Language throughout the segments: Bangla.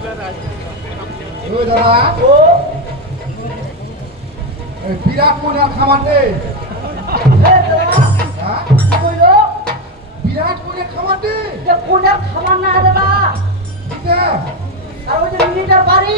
ওই বিরাট দাদা হ্যাঁ বিরাট খামারতে যে কোনের না এটা আর ওই যে বাড়ি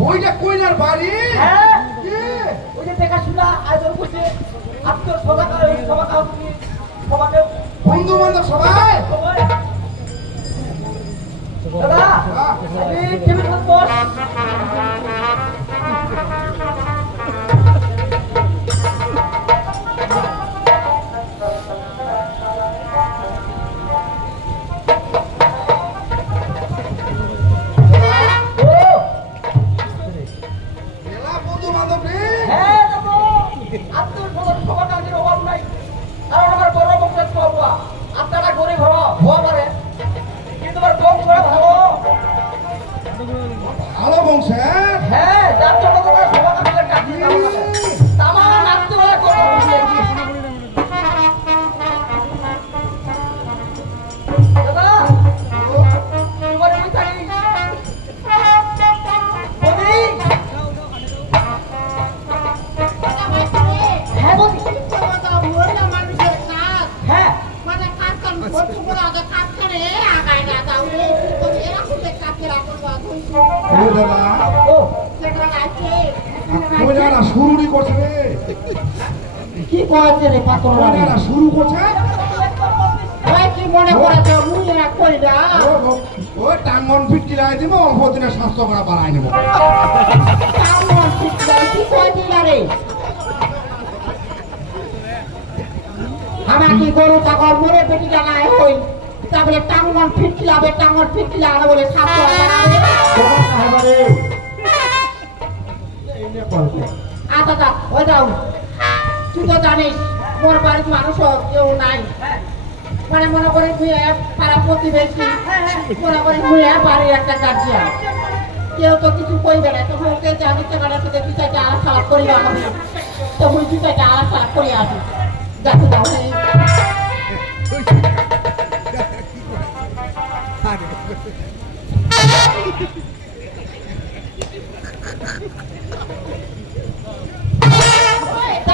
ওইটা কইনার বাড়ি হ্যাঁ ওই যে দেখাশোনা আয়োজন করছে আত্মীয় সভা সভা কাউকে সভাকে বন্ধু বান্ধব সবাই সবাই দাদা ভালো বংশের হ্যাঁ। কইনারা শুরুই করছে রে। কি কয়েছে রে পাতর কইনারা শুরু করছে? কি মনে করেছে? মুই এরা কই না। ও, টাঙ্গন ফিটকি লাই দিব অল্প দিনে স্বাস্থ্য করা বাড়াই নেব। কি কয় দিলা রে? আমার কি গরু ছাগল মরে পেটি লাগায় হই তারপরে টাঙ্গন ফিটকিলাবে টাঙ্গন ফিটকিলা বলে সাপ করে যাও। তুই তো জানিস, মোর বাড়ির মানুষও কেউ নাই। মানে মনে করে তুই পাড়া প্রতিবেশী, মনে করে তুই বাড়ির একটা গার্জিয়ান কেউ তো কিছু কইবে না, তখন ওকে যে আমি চেকাটা থেকে তুই চাইতে আলাপ করি না আমি তো মুই তুই চাইতে আলাপ সালাপ করি আসি যাতে যাও হে। যাও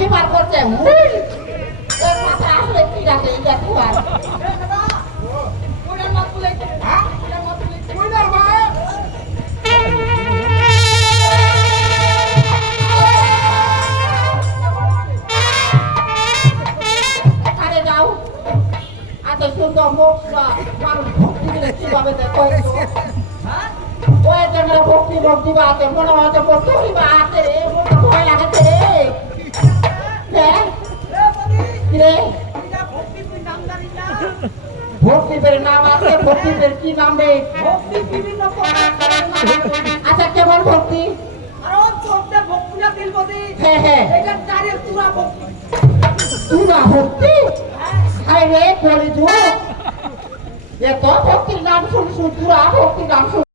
ওই করছে? হুল ওই মাথা আসলে কি আছে এটা তোমার বা মানুষ ভক্তি ভক্তি বা আছে মনে হচ্ছে ভক্তি বা আছে রে ভয় হ্যাঁ কি রে। ভক্তিদের নাম আছে ভক্তিদের কি নাম রে? আচ্ছা কেমন ভক্তি? হ্যাঁ হ্যাঁ। রে করি এত নাম শুনছু, তুরা ভক্তির নাম শুন